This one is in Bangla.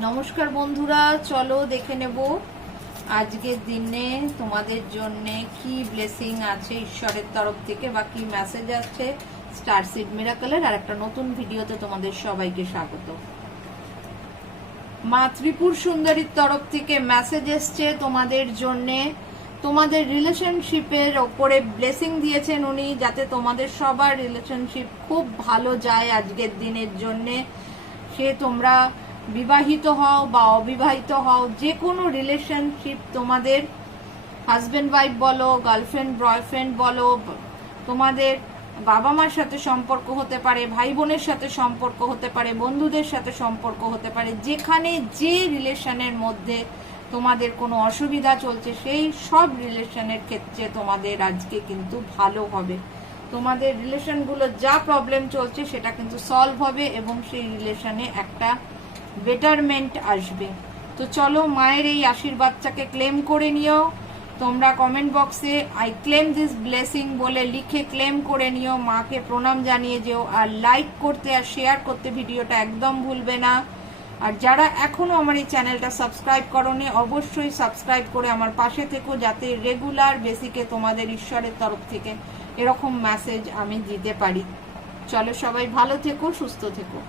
নমস্কার বন্ধুরা, চলো দেখে নেব আজকের দিনে তোমাদের জন্য কি ব্লেসিং আছে ঈশ্বরের তরফ থেকে বা কি মেসেজ আছে স্টার সিড মিরাকলের আর একটা নতুন ভিডিওতে তোমাদের সবাইকে স্বাগত। মা ত্রিপুর সুন্দরীর তরফ থেকে মেসেজ এসছে তোমাদের জন্য। তোমাদের রিলেশনশিপের ওপরে ব্লেসিং দিয়েছেন উনি, যাতে তোমাদের সবার রিলেশনশিপ খুব ভালো যায় আজকের দিনের জন্য। সে তোমরা বিবাহিত হও বা অবিবাহিত হও, যে কোনো রিলেশনশিপ তোমাদের হাজবেন্ড ওয়াইফ বলো, গার্লফ্রেন্ড বয়ফ্রেন্ড বলো, তোমাদের বাবা মার সাথে সম্পর্ক হতে পারে, ভাই বোনের সাথে সম্পর্ক হতে পারে, বন্ধুদের সাথে সম্পর্ক হতে পারে, যেখানে যে রিলেশনের মধ্যে তোমাদের কোনো অসুবিধা চলছে সেই সব রিলেশনের ক্ষেত্রে তোমাদের আজকে কিন্তু ভালো হবে। তোমাদের রিলেশনগুলো যা প্রবলেম চলছে সেটা কিন্তু সলভ হবে এবং সেই রিলেশনে একটা বেটারমেন্ট আসবে। তো চলো মায়ের এই আশীর্বাদটাকে ক্লেম করে নিও। তোমরা কমেন্ট বক্সে আই ক্লেম দিস ব্লেসিং বলে লিখে ক্লেম করে নিও, মাকে প্রণাম জানিয়ে যেও। আর লাইক করতে আর শেয়ার করতে ভিডিওটা একদম ভুলবে না। আর যারা এখনো আমার এই চ্যানেলটা সাবস্ক্রাইব করোনি, অবশ্যই সাবস্ক্রাইব করে আমার পাশে থেকো, যাতে রেগুলার বেসিকে তোমাদের ঈশ্বরের তরফ থেকে এরকম মেসেজ আমি দিতে পারি। চলো সবাই ভালো থেকো, সুস্থ থেকো।